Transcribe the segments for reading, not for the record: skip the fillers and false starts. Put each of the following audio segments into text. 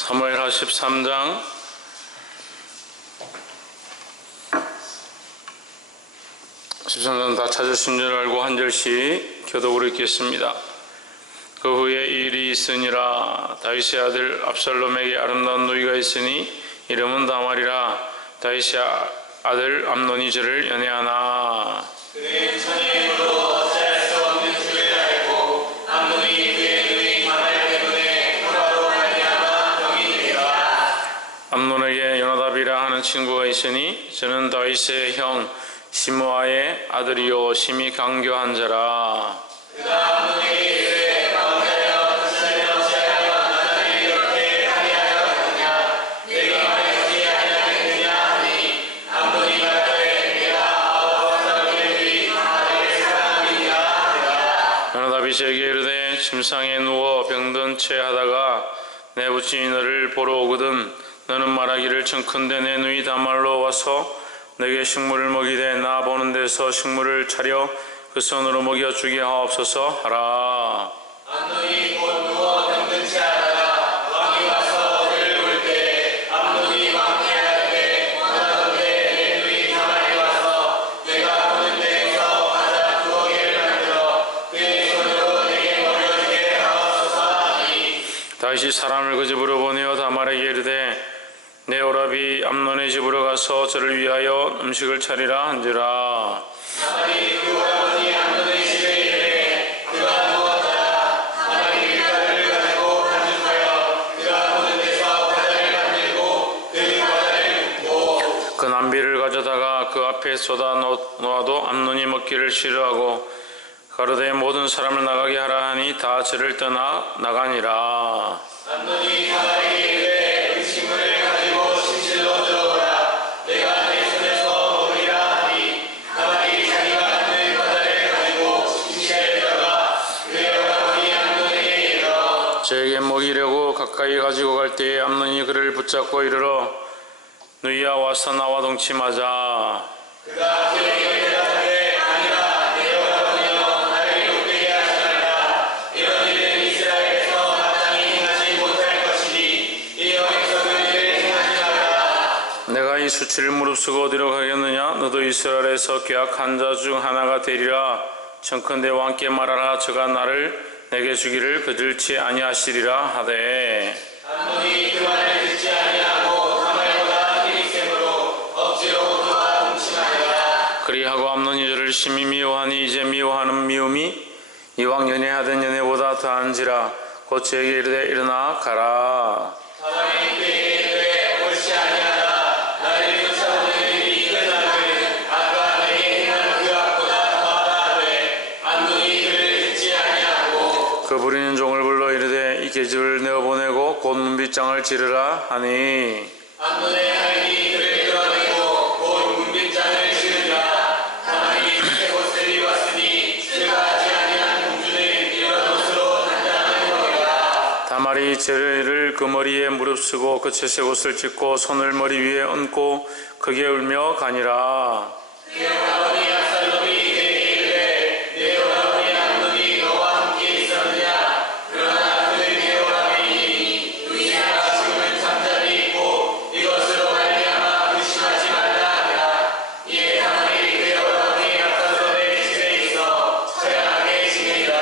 사무엘하 13장 13장 다 찾으신 줄 알고 한 절씩 교독으로 읽겠습니다. 그 후에 이 일이 있으니라. 다윗의 아들 압살롬에게 아름다운 누이가 있으니 이름은 다말이라. 다윗의 아들 암논이 저를 연애하나. 그는 천일으로 어찌할 수 없는 줄을 알고 암논이 그의 누이 다말 때문에 포로로 말미암아 병이 되리라. 암논에게 요나답이라 하는 친구가 있으니 저는 다윗의 형 시므아의 아들이요 심히 강교한 자라. 그가 암논에게 이르되 강자여 자신을 어찌하여 나를 이렇게 하게 하였느냐. 내가 말하지 아니하겠느냐 하니 암논이 말하되 내가 아홉 사람의 누이 다말을 사랑함이니라 하더라. 요나답이 저에게 이르되 침상에 누워 병든 채 하다가 내 부친이 너를 보러 오거든 너는 말하기를 청컨대 내 누이 다말로 와서 내게 식물을 먹이되 나 보는 데서 식물을 차려 그 손으로 먹여 주게 하옵소서 하라. 암논이 곧 누워 병든 채 하다가 왕이 와서 그를 볼 때 암논이 왕께 하되 원하건대 내 누이 다말이 와서 내가 보는 데에서 가자 두어 개를 만들어 그의 손으로 내게 먹여주게 하옵소서 하니 다윗이 사람을 그 집으로 보내어 다말에게 이르되 내 오라비 암논의 집으로 가서 저를 위하여 음식을 차리라 한지라. 다말이 그 오라버니 암논의 집에 이르되 그가 누웠더라. 다말이 밀가루를 가지고 반죽하여 그가 보는 데서 과자를 만들고 그 과자를 굽고 그 남비를 가져다가 그 앞에 쏟아 놓아도 암논이 먹기를 싫어하고 가로되 모든 사람을 나가게 하라 하니 다 저를 떠나 나가니라. 암논이 다말에게 이르되 그 식물을 가지고 침실로 들어오라. 내가 내 손에서 먹으리라 하니 다말이 자기가 만든 과자를 가지고 침실에 들어가 그의 오라버니 암논에게 이르러 저에게 먹이려고 가까이 가지고 갈 때에 암논이 그를 붙잡고 이르러 누이야 와서 나와 동침하자. 그가 그에게 대답하되 아니라 내 오라버니여 나를 욕되게 하지 말라. 이런 일은 이스라엘에서 마땅히 행하지 못할 것이니 이 어리석은 일을 행하지 말라. 내가 이 수치를 무릅쓰고 어디로 가겠느냐? 너도 이스라엘에서 계약한 자 중 하나가 되리라. 청컨대 왕께 말하라. 저가 나를 내게 주기를 그들치 아니하시리라 하되 암논이 그 말을 듣지 아니하고 다말보다 힘이 세므로 억지로 그와 동침하니라. 그리하고 암논이 저를 심히 미워하니 이제 미워하는 미움이 이왕 연애하던 연애보다 더한지라. 곧 저에게 이르되 일어나 가라. 다말이 그에게 이르되 옳지 아니하다. 나를 쫓아오는 일이 끝나거든 아까 내게 행한 그 악보다 더하다 하되 암논이 그를 듣지 아니하고 그 부리는 종을 불러 이르되 이 계집을 내어보내고 곧 문빗장을 지르라 하니 암논의 하인이 그를 끌어내고 곧 문빗장을 지르니라. 다말이 새 옷을 입었으니 출가하지 아니한 공주는 이런 옷으로 단장하는 거니라. 다말이 저를 그 머리에 무릅쓰고 그 채색 옷을 찢고 손을 머리 위에 얹고 크게 울며 가니라. 내 오라버니 압살롬이 그에게 이르되 내 오라버니 암논이 너와 함께 있었느냐. 그러나 그는 내 오라버니니 누이가 지금은 잠잠히 있고 이것으로 말미암아 의심하지 말라 하니라. 이에 다말이 그의 오라버니 압살롬의 집에 있어 처량하게 지내니라.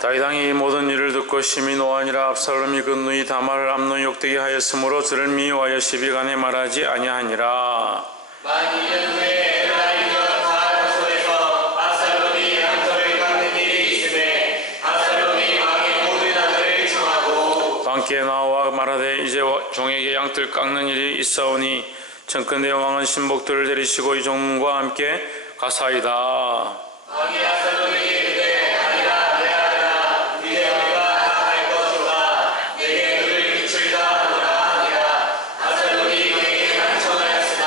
다윗 왕이 이 모든 일을 듣고 심히 노하니라. 압살롬이 그 누이 다말을 암논 욕되게 하였으므로 저를 미워하여 시비간에 말하지 아니하니라. 만 2년 후에 에브라임과 다하소에서 압살롬이 양털을 깎는 일이 있음에 압살롬이 왕의 모든 아들을 청하고 왕께 나와 말하되 이제 종에게 양털 깎는 일이 있사오니 청컨대 왕은 신복들을 데리시고 이 종과 함께 가사이다. 왕이 압살롬에게 이르되 아니라 내 아들아 네 어머니가 다 갈 것이로다. 내게 그를 비출다 하노라 하니라. 압살롬이 그에게 간청하였으나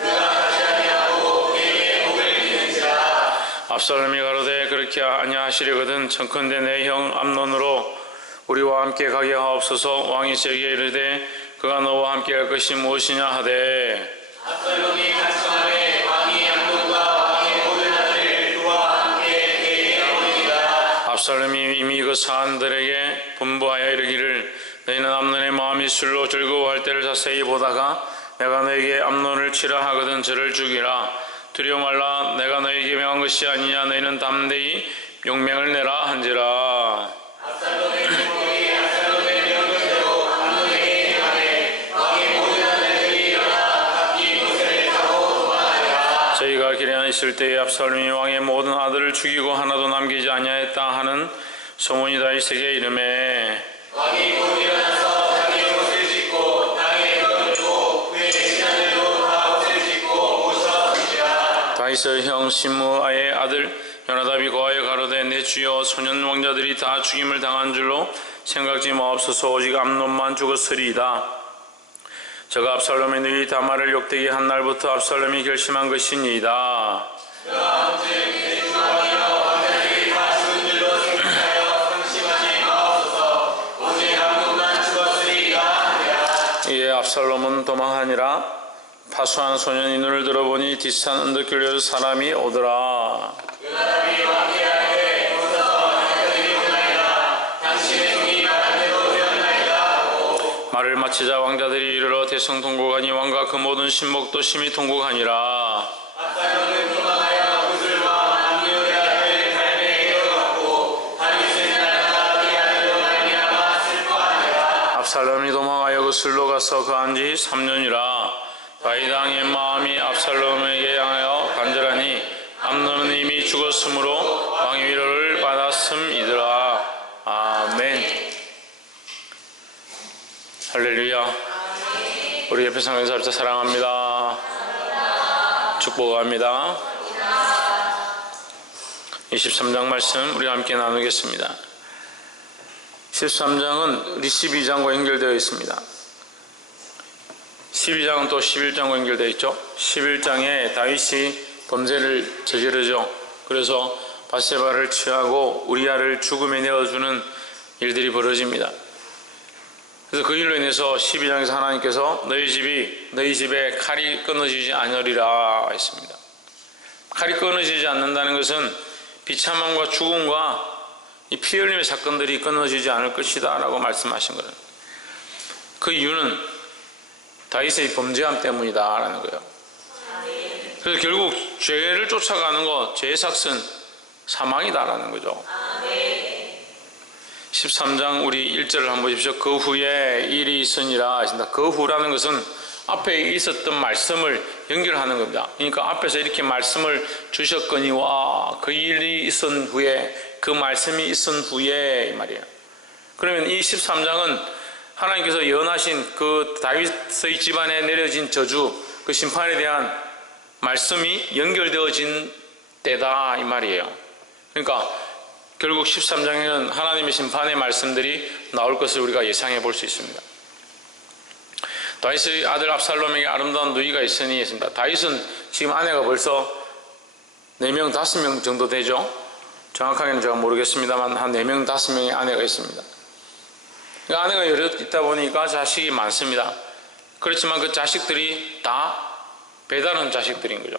그가 가지 아니하고 그에게 목을 비는지라. 압살롬이 가로되 그렇게 아니하시려거든 청컨대 내 형 암논으로 우리와 함께 가게 하옵소서. 왕이 저에게 이르되 그가 너와 함께 갈 것이 무엇이냐 하되 압살롬이 간청하되 왕이 암논과 왕의 모든 아들을 그와 함께 그에게 어머니라. 압살롬이 이미 그 사람들에게 분부하여 이르기를 너희는 암논의 마음이 마음이 술로 즐거워할 때를 자세히 보다가 내가 너에게 암논을 치라 하거든 저를 죽이라. 두려워 말라. 내가 너에게 명한 것이 아니냐. 너희는 담대히 용맹을 내라 한지라. 저희가 길에 있을 때에 압살롬이 왕의 모든 아들을 죽이고 하나도 남기지 아니하였다 하는 소문이 다윗에게 이르매 왕이 곧 일어나서 자기 옷을 찢고 땅에 던지고 그의 신하들도 다 옷을 찢고 모셔던지라. 다윗의 형 시므아의 아들 요나답이 고하여 가로되 내 주여 소년 왕자들이 다 죽임을 당한 줄로 생각지 마옵소서. 오직 암논만 죽었으리이다. 저가 압살롬의 누이 다말을 욕되게 한 날부터 압살롬이 결심한 것이니이다. 그러함즉 내 주 왕이여 왕자들이 다 죽은 줄로 생각하여 상심하지 마옵소서. 오직 암논만 죽었으리이다 하니라. 이에 압살롬은 도망하니라. 파수한 소년이 눈을 들어보니 뒷산 언덕길에서 사람이 오더라. 요나답이 왕께 하되 보소서 왕자들이 오나이다. 당신의 종이 말한 대로 되었나이다 하고 말을 마치자 왕자들이 이르러 대성통곡하니 왕과 그 모든 신복도 심히 통곡하니라. 압살롬은 도망하여 구슬과 암논의 아들 갈매에게 들어갔고 다윗은 날아가 아들로 말미암아 슬퍼하니라. 압살롬이 도망하여 그 술로 가서 그한 지 3년이라. 다윗 왕의 마음이 압살롬에게 향하여 간절하니 암논은 이미 죽었으므로 왕의 위로를 받았음이더라. 아멘. 할렐루야. 우리 옆에 상에서 사랑합니다. 축복합니다. 23장 말씀 우리 함께 나누겠습니다. 13장은 우리 12장과 연결되어 있습니다. 12장은 또 11장과 연결되어 있죠. 11장에 다윗이 범죄를 저지르죠. 그래서 바세바를 취하고 우리아를 죽음에 내어주는 일들이 벌어집니다. 그래서 그 일로 인해서 12장에서 하나님께서 너희 집에 칼이 끊어지지 않으리라 했습니다. 칼이 끊어지지 않는다는 것은 비참함과 죽음과 이 피 흘림의 사건들이 끊어지지 않을 것이다 라고 말씀하신 거예요. 그 이유는 다윗의 범죄함 때문이다 라는 거예요. 그래서 결국 죄를 쫓아가는 것, 죄의 삭은 사망이다 라는 거죠. 13장 우리 1절을 한번 보십시오. 그 후에 일이 있으니라 하신다. 그 후라는 것은 앞에 있었던 말씀을 연결하는 겁니다. 그러니까 앞에서 이렇게 말씀을 주셨거니와 그 일이 있은 후에 그 말씀이 있은 후에 이 말이에요. 그러면 이 13장은 하나님께서 예언하신 그 다윗의 집안에 내려진 저주, 그 심판에 대한 말씀이 연결되어진 때다 이 말이에요. 그러니까 결국 13장에는 하나님의 심판의 말씀들이 나올 것을 우리가 예상해 볼 수 있습니다. 다윗의 아들 압살롬에게 아름다운 누이가 있으니 했습니다. 다윗은 지금 아내가 벌써 4명, 5명 정도 되죠. 정확하게는 제가 모르겠습니다만 한 4명, 5명의 아내가 있습니다. 그러니까 아내가 여러 있다 보니까 자식이 많습니다. 그렇지만 그 자식들이 다 배다른 자식들인 거죠.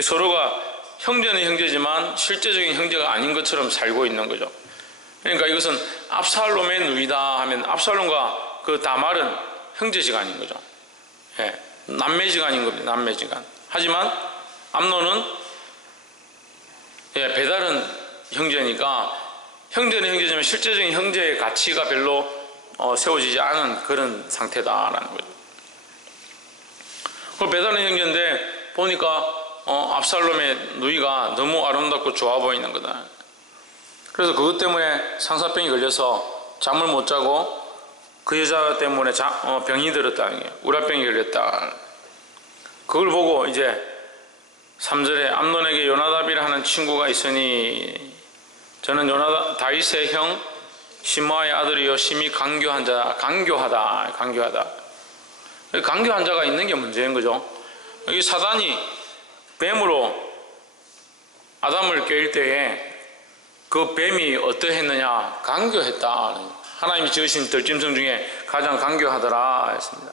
서로가 형제는 형제지만 실제적인 형제가 아닌 것처럼 살고 있는 거죠. 그러니까 이것은 압살롬의 누이다 하면 압살롬과 그 다말은 형제지간인 거죠. 예, 남매지간인 겁니다. 남매지간. 하지만 암논은 배다른 형제니까 형제는 형제지만 실제적인 형제의 가치가 별로 세워지지 않은 그런 상태다라는 거죠. 그 배다른 형제인데 보니까 압살롬의 누이가 너무 아름답고 좋아 보이는 거다. 그래서 그것 때문에 상사병이 걸려서 잠을 못 자고 그 여자 때문에 병이 들었다는 게 우라병이 걸렸다. 그걸 보고 이제 3절에 암논에게 요나답이라 하는 친구가 있으니 저는 다윗의 형 시므아의 아들이요 심히 강교하다. 강교한 자가 있는 게 문제인 거죠. 여기 사단이 뱀으로 아담을 깰 때에 그 뱀이 어떠했느냐? 강교했다. 하나님이 지으신 들짐승 중에 가장 강교하더라 했습니다.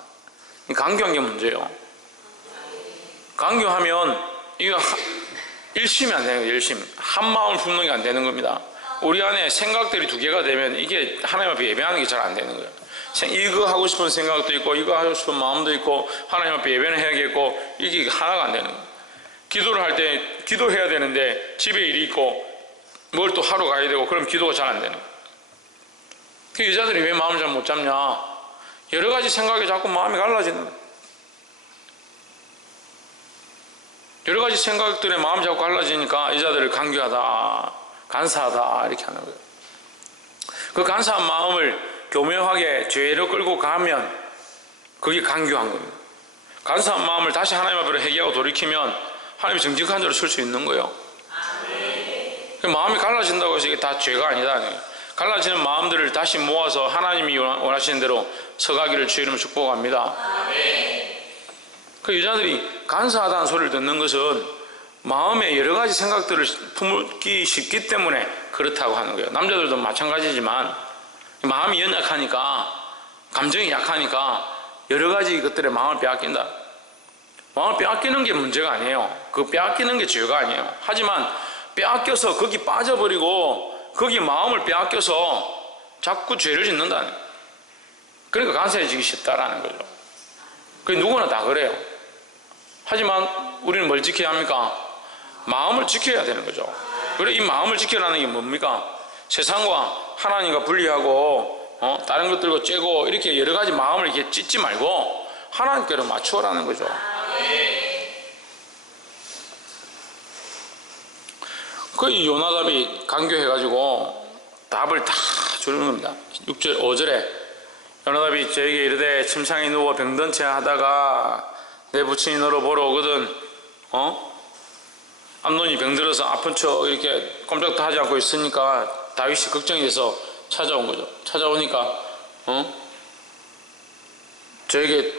강교한 게 문제예요. 강교하면 이거 일심이 안 되는 거예요. 일심. 한 마음을 품는 게 안 되는 겁니다. 우리 안에 생각들이 2개가 되면 이게 하나님 앞에 예배하는 게 잘 안 되는 거예요. 이거 하고 싶은 생각도 있고 이거 하고 싶은 마음도 있고 하나님 앞에 예배는 해야겠고 이게 하나가 안 되는 거예요. 기도를 할 때 기도해야 되는데 집에 일이 있고 뭘 또 하러 가야 되고 그럼 기도가 잘 안 되는 거예요. 그 여자들이 왜 마음을 잘 못 잡냐? 여러 가지 생각에 자꾸 마음이 갈라지는 거예요. 여러 가지 생각들에 마음이 자꾸 갈라지니까 여자들을 간교하다, 간사하다 이렇게 하는 거예요. 그 간사한 마음을 교묘하게 죄로 끌고 가면 그게 간교한 겁니다. 간사한 마음을 다시 하나님 앞으로 회개하고 돌이키면 하나님이 정직한 자로 설 수 있는 거예요. 마음이 갈라진다고 해서 이게 다 죄가 아니다. 갈라지는 마음들을 다시 모아서 하나님이 원하시는 대로 서가기를 주의 이름으로 축복합니다. 그 여자들이 간사하다는 소리를 듣는 것은 마음에 여러 가지 생각들을 품기 쉽기 때문에 그렇다고 하는 거예요. 남자들도 마찬가지지만 마음이 연약하니까, 감정이 약하니까 여러 가지 것들에 마음을 빼앗긴다. 마음을 빼앗기는 게 문제가 아니에요. 그 빼앗기는 게 죄가 아니에요. 하지만 빼앗겨서 거기 빠져버리고 거기 마음을 빼앗겨서 자꾸 죄를 짓는다는 거예요. 그러니까 간사해지기 쉽다라는 거죠. 그 누구나 다 그래요. 하지만 우리는 뭘 지켜야 합니까? 마음을 지켜야 되는 거죠. 그래 이 마음을 지켜라는 게 뭡니까? 세상과 하나님과 분리하고 다른 것들과 째고 이렇게 여러 가지 마음을 이렇게 찢지 말고 하나님께로 맞추어라는 거죠. 그 요나답이 간교해가지고 답을 다 주는 겁니다. 6절 5절에 요나답이 저에게 이르되 침상에 누워 병든 채 하다가 내 부친이 너로 보러 오거든 암논이 병들어서 아픈 척 이렇게 꼼짝도 하지 않고 있으니까 다윗이 걱정이 돼서 찾아온 거죠. 찾아오니까 저에게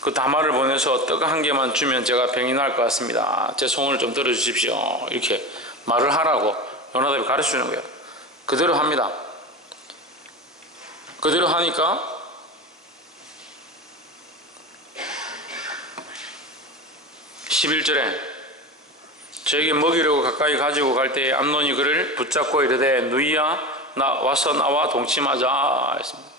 그 다말을 보내서 떡 한 개만 주면 제가 병이 나을 것 같습니다. 제 소원을 좀 들어주십시오. 이렇게 말을 하라고 요나답이 가르쳐주는 거예요. 그대로 합니다. 그대로 하니까 11절에 저에게 먹이려고 가까이 가지고 갈 때에 암논이 그를 붙잡고 이르되 누이야 와서 나와 동침하자 했습니다.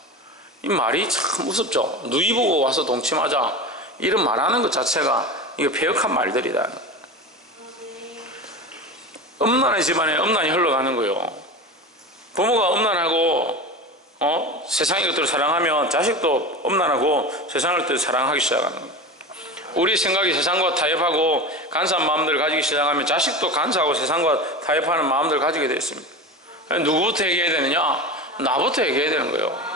이 말이 참 무섭죠. 누이 보고 와서 동침하자 이런 말하는 것 자체가 이게 폐역한 말들이다. 음란의 집안에 음란이 흘러가는 거예요. 부모가 음란하고 세상의 것들을 사랑하면 자식도 음란하고 세상의 것들을 사랑하기 시작하는 거예요. 우리 생각이 세상과 타협하고 간사한 마음들을 가지기 시작하면 자식도 간사하고 세상과 타협하는 마음들을 가지게 되어 있습니다. 누구부터 얘기해야 되느냐? 나부터 얘기해야 되는 거예요.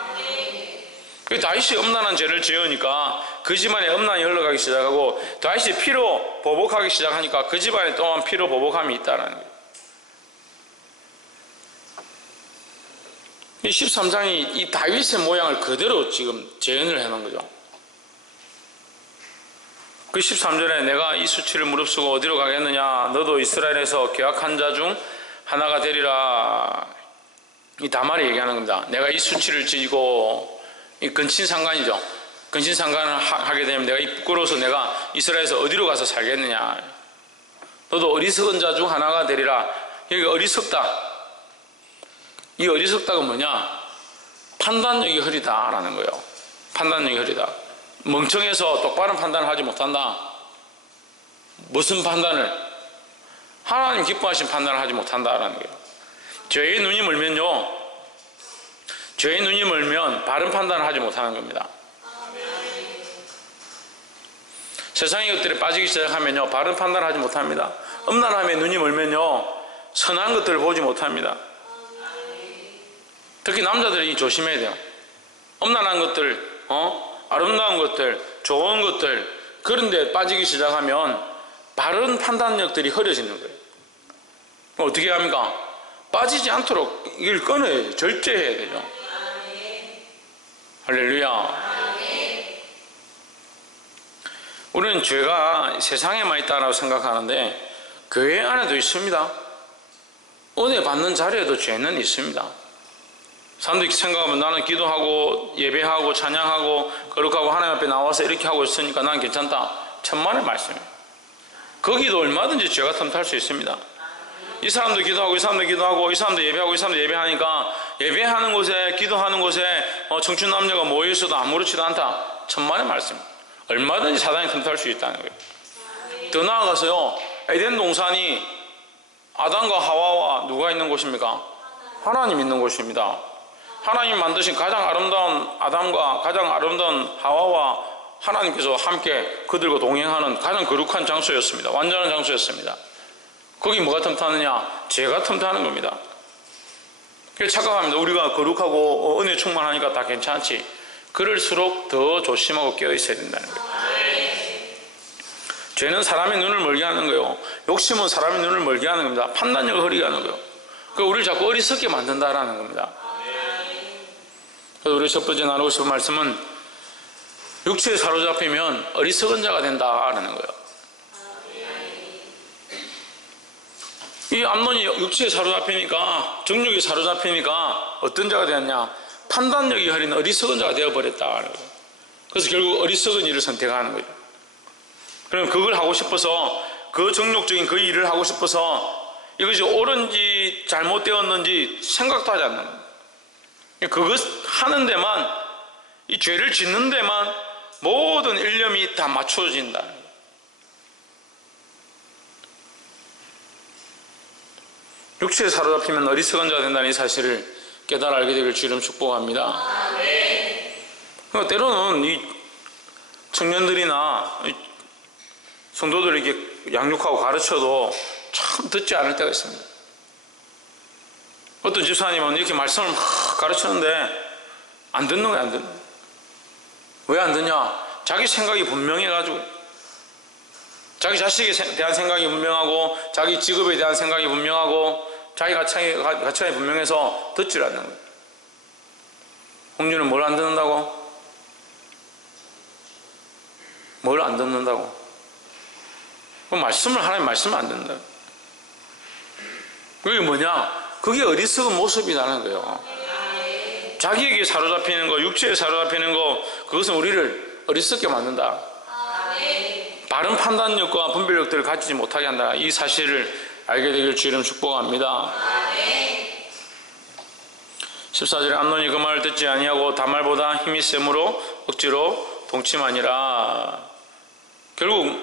다윗이 음란한 죄를 지으니까 그 집안에 음란이 흘러가기 시작하고 다윗이 피로 보복하기 시작하니까 그 집안에 또한 피로 보복함이 있다는 거예요. 이 13장이 이 다윗의 모양을 그대로 지금 재현을 해놓은 거죠. 그 13절에 내가 이 수치를 무릅쓰고 어디로 가겠느냐? 너도 이스라엘에서 계약한 자 중 하나가 되리라. 이 다말이 얘기하는 겁니다. 내가 이 수치를 지고 이 근친상간이죠. 근친상간을 하게 되면 내가 이 부끄러워서 내가 이스라엘에서 어디로 가서 살겠느냐? 너도 어리석은 자 중 하나가 되리라. 여기 어리석다. 이 어리석다가 뭐냐? 판단력이 흐리다라는 거예요. 판단력이 흐리다. 멍청해서 똑바른 판단을 하지 못한다. 무슨 판단을? 하나님 기뻐하신 판단을 하지 못한다라는 거예요. 죄의 눈이 멀면요, 죄의 눈이 멀면 바른 판단을 하지 못하는 겁니다. 세상의 것들에 빠지기 시작하면요 바른 판단을 하지 못합니다. 음란함에 눈이 멀면요 선한 것들을 보지 못합니다. 특히 남자들이 조심해야 돼요. 음란한 것들, 아름다운 것들, 좋은 것들 그런 데 빠지기 시작하면 바른 판단력들이 흐려지는 거예요. 어떻게 합니까? 빠지지 않도록 이걸 끊어야 돼요. 절제해야 되죠. 할렐루야. 우리는 죄가 세상에만 있다고 생각하는데 교회 안에도 있습니다. 은혜 받는 자리에도 죄는 있습니다. 사람들이 생각하면 나는 기도하고 예배하고 찬양하고 거룩하고 하나님 앞에 나와서 이렇게 하고 있으니까 난 괜찮다. 천만의 말씀이에요. 거기도 얼마든지 죄가 틈탈 수 있습니다. 이 사람도 기도하고 이 사람도 기도하고 이 사람도 예배하고 이 사람도 예배하니까 예배하는 곳에 기도하는 곳에 청춘 남녀가 모여 있어도 아무렇지도 않다. 천만의 말씀. 얼마든지 사단이 틈탈 수 있다는 거예요. 더 나아가서요, 에덴 동산이 아담과 하와와 누가 있는 곳입니까? 하나님 있는 곳입니다. 하나님 만드신 가장 아름다운 아담과 가장 아름다운 하와와 하나님께서 함께 그들과 동행하는 가장 거룩한 장소였습니다. 완전한 장소였습니다. 거기 뭐가 틈타느냐? 죄가 틈타는 겁니다. 그래서 착각합니다. 우리가 거룩하고 은혜 충만하니까 다 괜찮지. 그럴수록 더 조심하고 깨어 있어야 된다는 거예요. 죄는 사람의 눈을 멀게 하는 거예요. 욕심은 사람의 눈을 멀게 하는 겁니다. 판단력을 흐리게 하는 거예요. 그러니까 우리를 자꾸 어리석게 만든다라는 겁니다. 그래서 우리 첫 번째 나누고 싶은 말씀은 육체에 사로잡히면 어리석은 자가 된다라는 거예요. 이 암논이 육체에 사로잡히니까, 정욕에 사로잡히니까 어떤 자가 되었냐? 판단력이 흐린 어리석은 자가 되어버렸다는 거예요. 그래서 결국 어리석은 일을 선택하는 거예요. 그럼 그걸 하고 싶어서, 그 정욕적인 그 일을 하고 싶어서 이것이 옳은지 잘못되었는지 생각도 하지 않는 거예요. 그것 하는 데만, 이 죄를 짓는 데만 모든 일념이 다 맞춰진다. 육체에 사로잡히면 어리석은 자가 된다는 이 사실을 깨달아 알게 되길 주님 축복합니다. 그러니까 때로는 이 청년들이나 성도들에게 양육하고 가르쳐도 참 듣지 않을 때가 있습니다. 어떤 집사님은 이렇게 말씀을 막 가르치는데 안 듣는 거야, 안 듣는 거야. 왜 안 듣냐? 자기 생각이 분명해가지고, 자기 자식에 대한 생각이 분명하고, 자기 직업에 대한 생각이 분명하고, 자기 가치관이 분명해서 듣질 않는 거예요. 홍준은 뭘 안 듣는다고? 뭘 안 듣는다고? 그럼 하나님 말씀을 안 듣는다. 그게 뭐냐? 그게 어리석은 모습이라는 거예요. 자기에게 사로잡히는 거, 육체에 사로잡히는 거, 그것은 우리를 어리석게 만든다. 바른 판단력과 분별력들을 가지지 못하게 한다. 이 사실을 알게 되길 주 이름 축복합니다. 14절에 암논이 그 말을 듣지 아니하고 다말보다 힘이 셈으로 억지로 동침하니라. 결국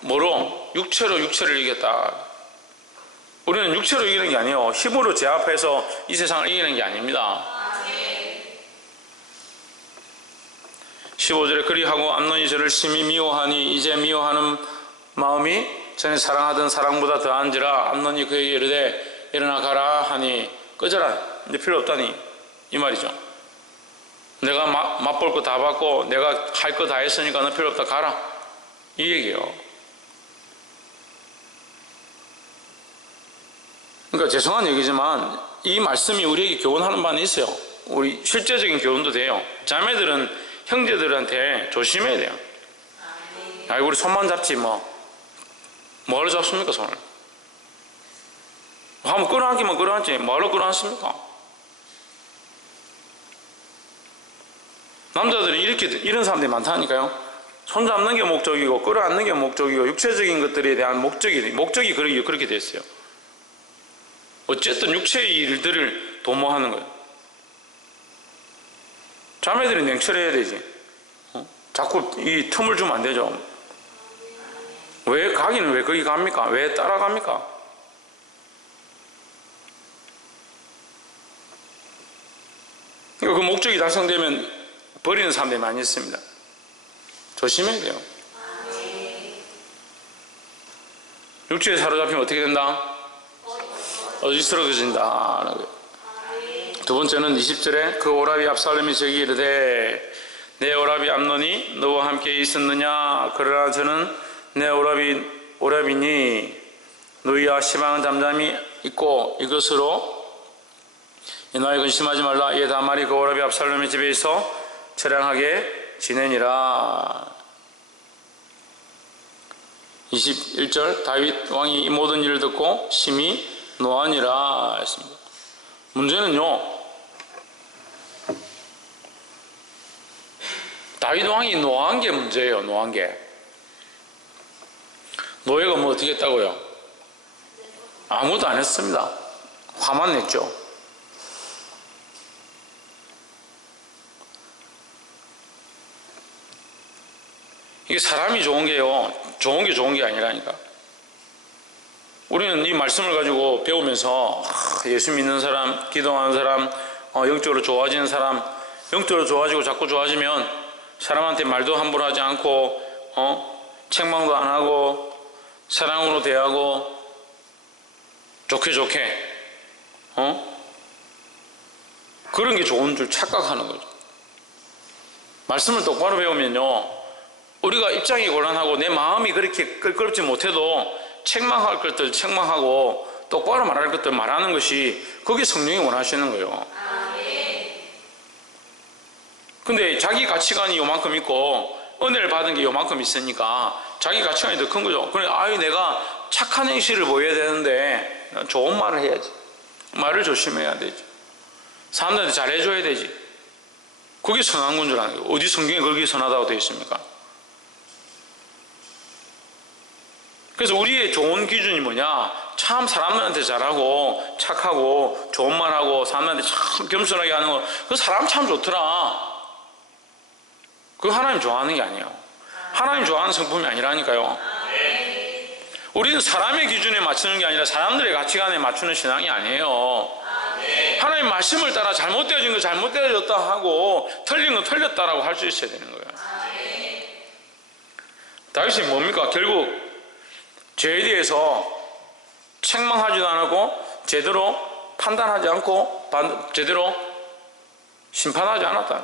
뭐로? 육체로 육체를 이겼다. 우리는 육체로 이기는 게 아니에요. 힘으로 제압해서 이 세상을 이기는 게 아닙니다. 15절에 그리하고 암논이 저를 심히 미워하니 이제 미워하는 마음이 전에 사랑하던 사랑보다 더한지라. 암논이 그에게 이르되 일어나 가라 하니 꺼져라, 이제 필요 없다니, 이 말이죠. 내가 맛볼 거 다 받고 내가 할 거 다 했으니까 너 필요 없다, 가라, 이 얘기예요. 그러니까 죄송한 얘기지만 이 말씀이 우리에게 교훈하는 바는 있어요. 우리 실제적인 교훈도 돼요. 자매들은 형제들한테 조심해야 돼요. 아이고 우리 손만 잡지 뭐하러 잡습니까, 손을? 한번 끌어안기만 끌어안지 뭐하러 끌어안습니까? 남자들은 이런 사람들이 많다니까요. 손 잡는 게 목적이고 끌어안는 게 목적이고 육체적인 것들에 대한 목적이 그렇게 됐어요. 어쨌든 육체의 일들을 도모하는 거예요. 자매들이 냉철해야 되지. 자꾸 이 틈을 주면 안 되죠. 왜 가기는 왜 거기 갑니까? 왜 따라갑니까? 그 목적이 달성되면 버리는 사람들이 많이 있습니다. 조심해야 돼요. 육체에 사로잡히면 어떻게 된다? 어지스러워진다. 두 번째는 20절에 그 오라비 압살롬이 저기 이르되 내 오라비 암논이 너와 함께 있었느냐? 그러나 저는 내 오라비니 너희와 시방은 잠잠히 있고 이것으로 너희 근심하지 말라. 이에 다말이 그 오라비 압살롬의 집에 있어 처량하게 지내니라. 21절 다윗 왕이 이 모든 일을 듣고 심히 노하니라 했습니다. 문제는요, 다윗 왕이 노한 게 문제예요. 노한 게. 노예가 뭐 어떻게 했다고요? 아무도 안 했습니다. 화만 냈죠. 이게 사람이 좋은 게요, 좋은 게 아니라니까. 우리는 이 말씀을 가지고 배우면서 예수 믿는 사람, 기도하는 사람, 영적으로 좋아지는 사람, 영적으로 좋아지고 자꾸 좋아지면 사람한테 말도 함부로 하지 않고 책망도 안 하고 사랑으로 대하고 좋게 그런 게 좋은 줄 착각하는 거죠. 말씀을 똑바로 배우면요, 우리가 입장이 곤란하고 내 마음이 그렇게 끌끄럽지 못해도 책망할 것들 책망하고 똑바로 말할 것들 말하는 것이 그게 성령이 원하시는 거예요. 근데 자기 가치관이 요만큼 있고 은혜를 받은 게 요만큼 있으니까 자기 가치관이 더 큰 거죠. 그래, 내가 착한 행실을 보여야 되는데 좋은 말을 해야지, 말을 조심해야 되지, 사람들한테 잘해줘야 되지. 그게 선한 건 줄 아는 거예요. 어디 성경에 그렇게 선하다고 되어 있습니까? 그래서 우리의 좋은 기준이 뭐냐? 참 사람들한테 잘하고 착하고 좋은 말하고 사람들한테 참 겸손하게 하는 거, 그 사람 참 좋더라. 그거 하나님 좋아하는 게 아니에요. 하나님 좋아하는 성품이 아니라니까요. 우리는 사람의 기준에 맞추는 게 아니라 사람들의 가치관에 맞추는 신앙이 아니에요. 하나님 말씀을 따라 잘못되어진 거 잘못되어졌다 하고 틀린 거 틀렸다라고 할 수 있어야 되는 거예요. 다윗이 뭡니까? 결국 죄에 대해서 책망하지도 않았고 제대로 판단하지 않고 제대로 심판하지 않았다.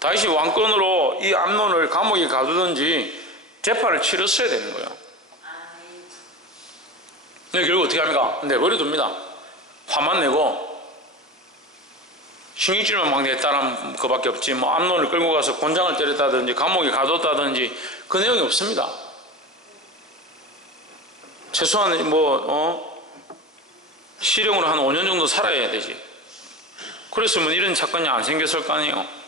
다윗이 왕권으로 이 암논을 감옥에 가두든지 재판을 치렀어야 되는 거예요. 근데 결국 어떻게 합니까? 내버려둡니다. 화만 내고 신경질만 막 냈다라는 그밖에 없지, 뭐 암논을 끌고 가서 곤장을 때렸다든지 감옥에 가뒀다든지 그 내용이 없습니다. 최소한 실형으로 한 5년 정도 살아야 되지. 그랬으면 이런 사건이 안 생겼을 거 아니에요.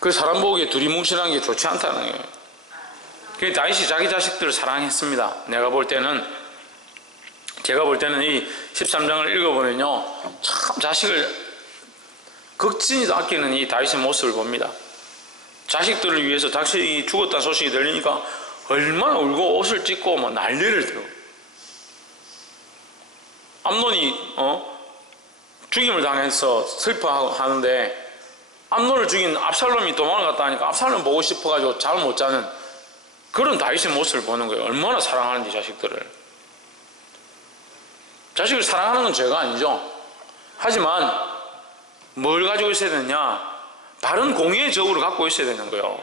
그 사람 보기에 두리뭉실한 게 좋지 않다는 거예요. 그 다윗이 자기 자식들을 사랑했습니다. 제가 볼 때는 이 13장을 읽어보면요, 참 자식을 극진히 아끼는 이 다윗의 모습을 봅니다. 자식들을 위해서 자식이 죽었다는 소식이 들리니까 얼마나 울고 옷을 찢고 막 난리를 들어. 암논이 죽임을 당해서 슬퍼하는데 암논을 죽인 압살롬이 도망을 갔다 하니까 압살롬 보고 싶어가지고 잠을 못 자는 그런 다윗의 모습을 보는 거예요. 얼마나 사랑하는지 자식들을. 자식을 사랑하는 건 죄가 아니죠. 하지만 뭘 가지고 있어야 되느냐? 바른 공의의 저울을 갖고 있어야 되는 거예요.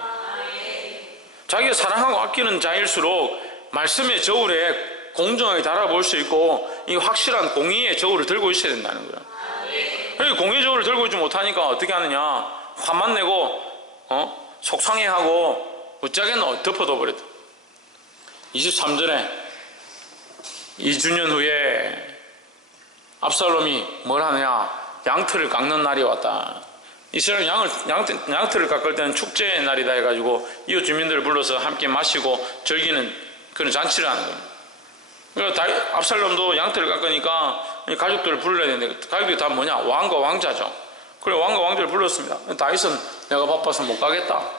자기가 사랑하고 아끼는 자일수록 말씀의 저울에 공정하게 달아볼 수 있고 이 확실한 공의의 저울을 들고 있어야 된다는 거예요. 공의의 저울을 들고 있지 못하니까 어떻게 하느냐? 화만 내고 속상해하고 어쩌겠노 덮어둬버렸다. 23절에 2주년 후에 압살롬이 뭘 하느냐? 양털을 깎는 날이 왔다. 이스라엘 양털을 깎을 때는 축제의 날이다 해가지고 이웃 주민들을 불러서 함께 마시고 즐기는 그런 잔치를 하는 겁니다. 그러니까 압살롬도 양털을 깎으니까 가족들을 불러야 되는데 가족들이 다 뭐냐? 왕과 왕자죠. 그래 왕과 왕자를 불렀습니다. 다윗은 내가 바빠서 못 가겠다.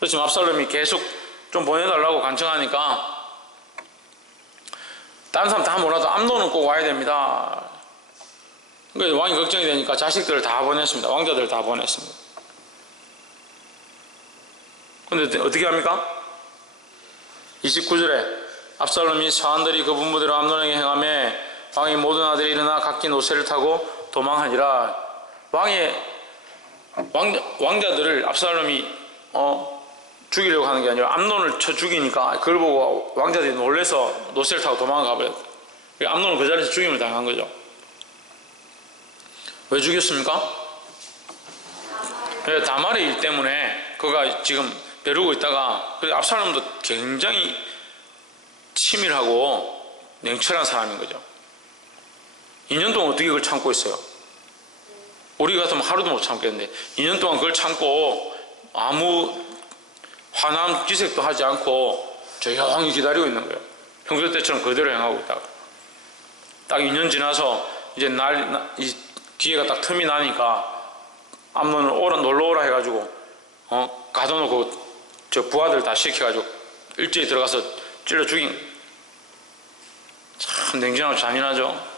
그렇지만 압살롬이 계속 좀 보내달라고 간청하니까 다른 사람 다 몰라도 암논은 꼭 와야 됩니다. 그러니까 왕이 걱정이 되니까 자식들을 다 보냈습니다. 왕자들을 다 보냈습니다. 그런데 어떻게 합니까? 29절에 압살롬이 사환들이 그 분부대로 암논에게 행하며 왕의 모든 아들이 일어나 각기 노새를 타고 도망하니라. 왕자들을 압살롬이 죽이려고 하는 게 아니라 암논을 쳐 죽이니까 그걸 보고 왕자들이 놀래서 노새를 타고 도망가 버렸다. 암논은 그 자리에서 죽임을 당한 거죠. 왜 죽였습니까? 다말의 일 때문에 그가 지금 벼르고 있다가 압살롬도 굉장히 치밀하고 냉철한 사람인 거죠. 2년 동안 어떻게 그걸 참고 있어요? 우리 같으면 하루도 못 참겠는데 2년 동안 그걸 참고 아무 화남 기색도 하지 않고 조용히 기다리고 있는 거예요. 평소 때처럼 그대로 행하고 있다가 딱 2년 지나서 이제 이 기회가 딱 틈이 나니까 암논을 놀러 오라 해가지고 가둬놓고 저 부하들 다 시켜가지고 일제히 들어가서 찔러 죽인 거예요. 참 냉정하고 잔인하죠.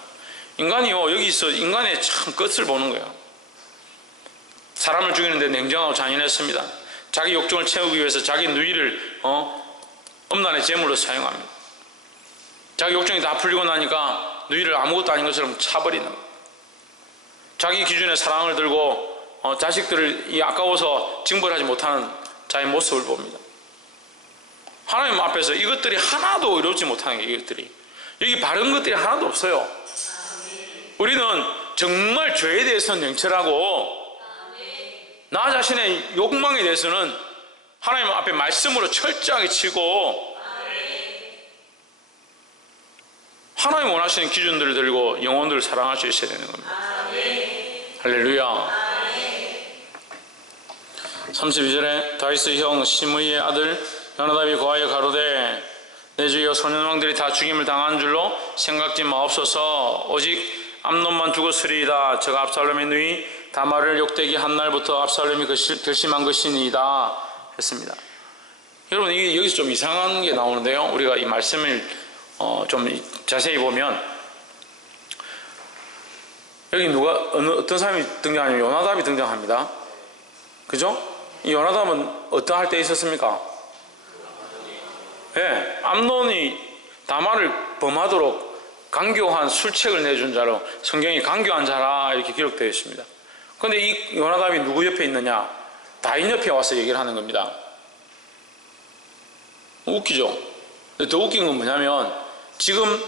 인간이요, 여기서 인간의 참 끝을 보는 거예요. 사람을 죽이는데 냉정하고 잔인했습니다. 자기 욕정을 채우기 위해서 자기 누이를 음란의 제물로 사용합니다. 자기 욕정이 다 풀리고 나니까 누이를 아무것도 아닌 것처럼 차버리는 거예요. 자기 기준의 사랑을 들고 자식들을 아까워서 징벌하지 못하는 자의 모습을 봅니다. 하나님 앞에서 이것들이 하나도 어렵지 못하는 게 이것들이 여기 바른 것들이 하나도 없어요. 우리는 정말 죄에 대해서는 냉철하고 나 자신의 욕망에 대해서는 하나님 앞에 말씀으로 철저하게 치고 하나님 원하시는 기준들을 들고 영혼들을 사랑할 수 있어야 되는 겁니다. 할렐루야. 32절에 다윗의 형 시므이의 아들 요나답이 고하여 가로되 내 주여 소년왕들이 다 죽임을 당한 줄로 생각지 마옵소서. 오직 암논만 죽었으리이다. 저가 압살롬의 누이 다말을 욕되게 한 날부터 압살롬이 결심한 것이니이다 했습니다. 여러분 이게 여기서 좀 이상한 게 나오는데요. 우리가 이 말씀을 좀 자세히 보면 여기 어떤 사람이 등장하냐면 요나답이 등장합니다. 그죠? 이 요나답은 어떠할 때 있었습니까? 예, 암논이 다말을 범하도록 강교한 술책을 내준 자로 성경이 강교한 자라 이렇게 기록되어 있습니다. 그런데 이 요나답이 누구 옆에 있느냐? 다윗 옆에 와서 얘기를 하는 겁니다. 웃기죠? 근데 더 웃긴 건 뭐냐면 지금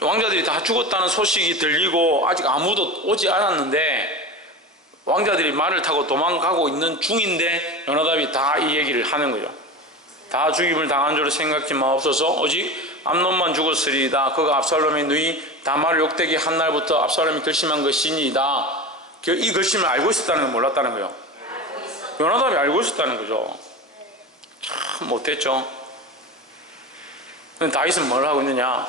왕자들이 다 죽었다는 소식이 들리고 아직 아무도 오지 않았는데 왕자들이 말을 타고 도망가고 있는 중인데 요나답이 다 이 얘기를 하는 거죠. 다 죽임을 당한 줄로 생각지 마옵소서. 오직 암논만 죽었으리이다. 그가 압살롬의 누이 다말을 욕되게 한 날부터 압살롬이 결심한 것이니이다. 이 결심을 알고 있었다는 건 몰랐다는 거예요. 요나답이 알고 있었다는 거죠. 참 못했죠. 근데 다윗은 뭘 하고 있느냐?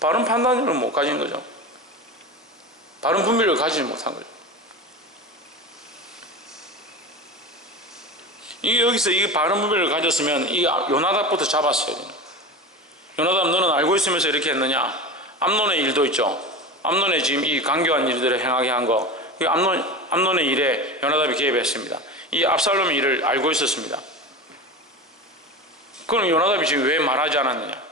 바른 판단력을 못 가진 거죠. 바른 분별력을 가지지 못한 거죠. 이게 여기서 이 바른 분별을 가졌으면 이 요나답부터 잡았어야 돼요. 요나답 너는 알고 있으면서 이렇게 했느냐? 암논의 일도 있죠. 암논의 지금 이 강교한 일들을 행하게 한 거, 이 암논의 일에 요나답이 개입했습니다. 이 압살롬의 일을 알고 있었습니다. 그럼 요나답이 지금 왜 말하지 않았느냐?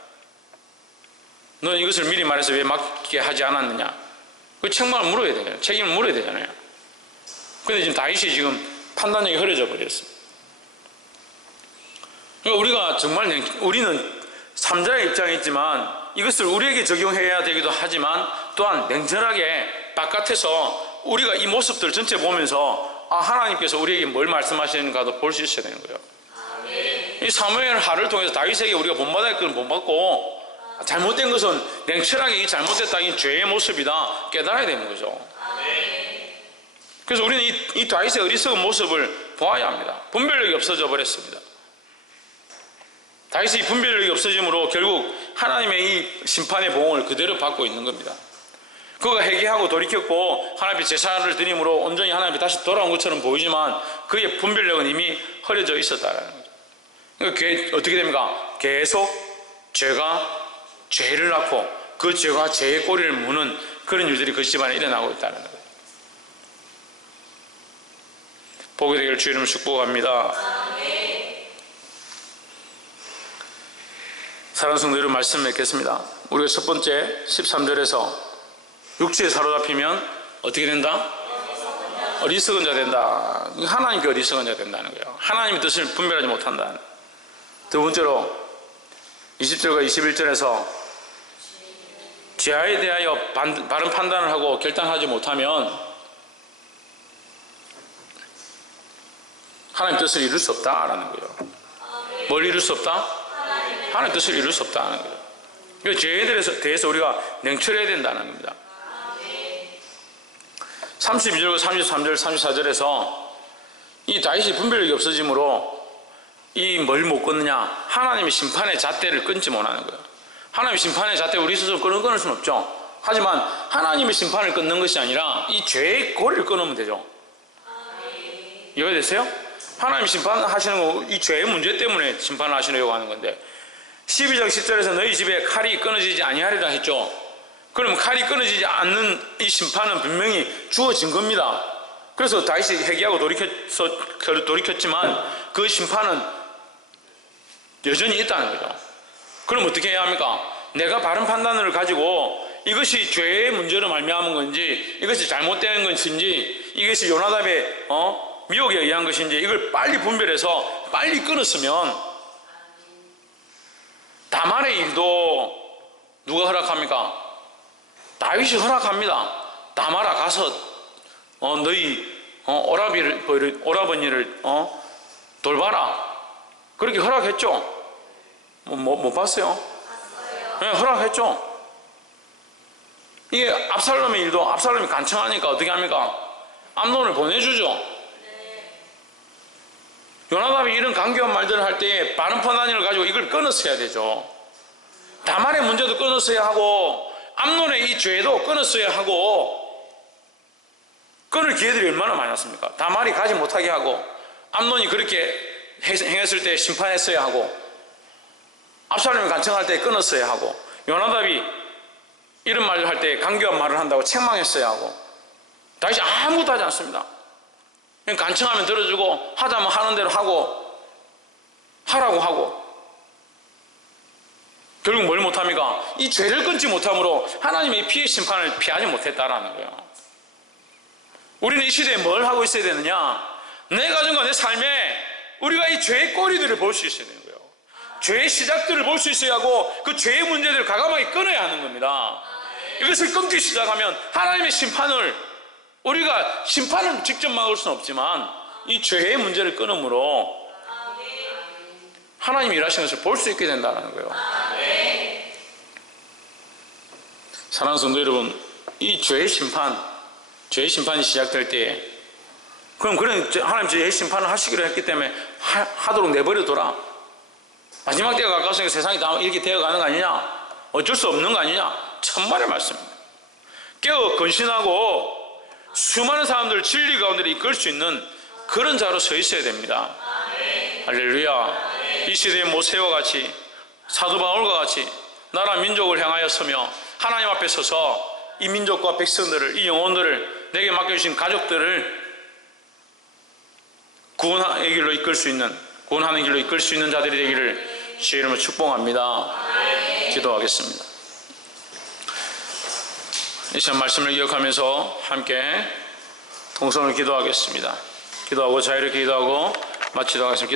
너는 이것을 미리 말해서 왜 맡게 하지 않았느냐? 그 책망을 물어야 되잖아요. 책임을 물어야 되잖아요. 그런데 지금 다윗이 지금 판단력이 흐려져 버렸습니다. 그러니까 우리가 정말 우리는 삼자의 입장에 있지만 이것을 우리에게 적용해야 되기도 하지만 또한 냉철하게 바깥에서 우리가 이 모습들 전체 보면서 하나님께서 우리에게 뭘 말씀하시는가도 볼 수 있어야 되는 거예요. 이 사무엘 하를 통해서 다윗에게 우리가 본받을 것은 본받고 잘못된 것은 냉철하게 이 잘못됐다, 이 죄의 모습이다 깨달아야 되는 거죠. 그래서 우리는 이 다윗의 어리석은 모습을 보아야 합니다. 분별력이 없어져 버렸습니다. 다윗이 분별력이 없어짐으로 결국 하나님의 이 심판의 보응을 그대로 받고 있는 겁니다. 그가 회개하고 돌이켰고 하나님의 제사를 드림으로 온전히 하나님께 다시 돌아온 것처럼 보이지만 그의 분별력은 이미 흐려져 있었다는 거죠. 그러니까 어떻게 됩니까? 계속 죄가 죄를 낳고 그 죄가 죄의 꼬리를 무는 그런 일들이 그 집안에 일어나고 있다는 거예요. 보게 되기를 주 이름으로 축복합니다. 사랑하는 성도 여러분, 말씀 맺겠습니다. 우리가 첫 번째 13절에서 육체에 사로잡히면 어떻게 된다? 어리석은 자 된다. 하나님께 어리석은 자 된다는 거예요. 하나님의 뜻을 분별하지 못한다. 두 번째로 20절과 21절에서 죄에 대하여 바른 판단을 하고 결단하지 못하면 하나님 뜻을 이룰 수 없다라는 거예요. 뭘 이룰 수 없다? 하나님 뜻을 이룰 수 없다는 거예요. 그러니까 죄에 대해서 우리가 냉철해야 된다는 겁니다. 32절, 33절, 34절에서 이 다윗이 분별력이 없어짐으로 이 뭘 못 끊느냐? 하나님의 심판의 잣대를 끊지 못하는 거예요. 하나님의 심판의 잣대를 우리 스스로 끊을 수는 없죠. 하지만 하나님의 심판을 끊는 것이 아니라 이 죄의 고리를 끊으면 되죠. 이해되세요? 하나님 심판하시는 거 이 죄의 문제 때문에 심판을 하시려고 하는 건데 12장 10절에서 너희 집에 칼이 끊어지지 아니하리라 했죠. 그럼 칼이 끊어지지 않는 이 심판은 분명히 주어진 겁니다. 그래서 다윗이 회개하고 돌이켰지만 그 심판은 여전히 있다는 거죠. 그럼 어떻게 해야 합니까? 내가 바른 판단을 가지고 이것이 죄의 문제로 말미암은 건지 이것이 잘못된 것인지 이것이 요나답의 미혹에 의한 것인지 이걸 빨리 분별해서 빨리 끊었으면 다말의 일도 누가 허락합니까? 다윗이 허락합니다. 다말아 가서 너희 오라버니를 돌봐라. 그렇게 허락했죠. 못 봤어요? 네, 허락했죠. 이게 압살롬의 일도 압살롬이 간청하니까 어떻게 합니까? 암논을 보내주죠. 요나답이 이런 강경한 말들을 할 때 바른 판단을 가지고 이걸 끊었어야 되죠. 다말의 문제도 끊었어야 하고 암논의 이 죄도 끊었어야 하고 끊을 기회들이 얼마나 많았습니까? 다말이 가지 못하게 하고 암논이 그렇게 행했을 때 심판했어야 하고 압살롬이 간청할 때 끊었어야 하고 요나답이 이런 말을 할 때 강경한 말을 한다고 책망했어야 하고 다윗이 아무것도 하지 않습니다. 그냥 간청하면 들어주고 하자면 하는 대로 하고 하라고 하고 결국 뭘 못합니까? 이 죄를 끊지 못함으로 하나님의 피해 심판을 피하지 못했다라는 거예요. 우리는 이 시대에 뭘 하고 있어야 되느냐? 내 가정과 내 삶에 우리가 이 죄의 꼬리들을 볼 수 있어야 되는 거예요. 죄의 시작들을 볼 수 있어야 하고 그 죄의 문제들을 과감하게 끊어야 하는 겁니다. 이것을 끊기 시작하면 하나님의 심판을 우리가 심판을 직접 막을 수는 없지만 이 죄의 문제를 끊음으로 하나님이 일하시는 것을 볼 수 있게 된다는 거예요. 사랑하는 성도 여러분, 이 죄의 심판이 시작될 때에 그럼 하나님 죄의 심판을 하시기로 했기 때문에 하도록 내버려둬라. 마지막 때가 가까웠으니까 세상이 다 이렇게 되어가는 거 아니냐? 어쩔 수 없는 거 아니냐? 천만의 말씀입니다. 깨어 건신하고 수많은 사람들을 진리 가운데 이끌 수 있는 그런 자로 서 있어야 됩니다. 할렐루야. 이 시대의 모세와 같이 사도 바울과 같이 나라 민족을 향하여 서며 하나님 앞에 서서 이 민족과 백성들을 이 영혼들을 내게 맡겨주신 가족들을 구원하는 길로 이끌 수 있는 자들이 되기를 주의 이름으로 축복합니다. 기도하겠습니다. 이 시간 말씀을 기억하면서 함께 통성을 기도하겠습니다. 기도하고 자유롭게 기도하고 마치도록 하겠습니다.